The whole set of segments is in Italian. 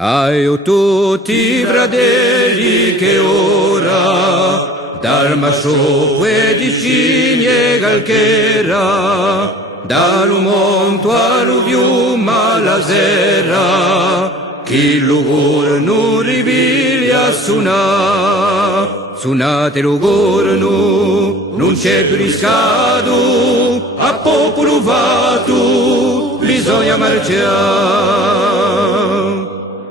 Ai tutti i fratelli che ora dal masciocco e di cigne calchera, dall'umonto all'uvium alla serra, chi l'ugor non riviglia suonate l'ugor non c'è più riscatto, a popolo vato bisogna marciare.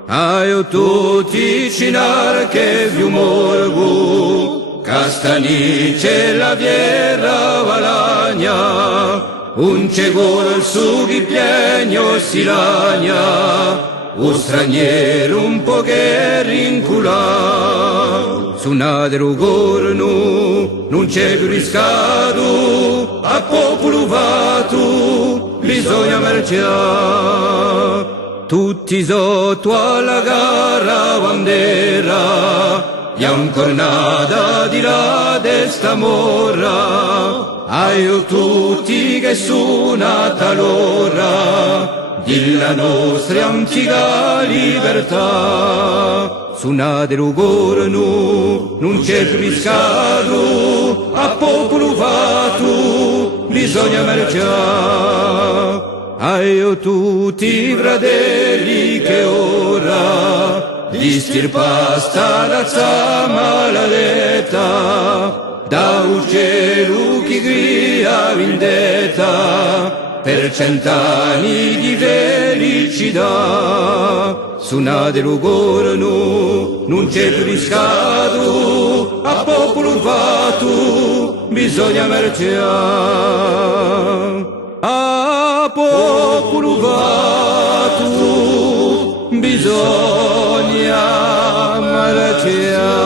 Ai tutti cinar che più morgo, castanice la vierra valagna, un cegol il sughi piegno si lagna, un straniero un po' che rincula. Suonate l'ugorno, non c'è più riscatto, a popolo vato bisogna marciare. Tutti sotto alla gara bandera, e ancora nada di là desta morra, ai tutti che suonata l'ora, della nostra antica libertà. Suonate l'ugorno, non c'è più riscatto, a popolo vato bisogna marciare. Ai tutti i fratelli che ora distirpasta razza maledetta, da un cielo che grida vendetta per 100 anni di felicità. Suonate l'ugorno, non c'è più riscatto, a popolo vato bisogna marciare. A popolo vato bisogna marciare.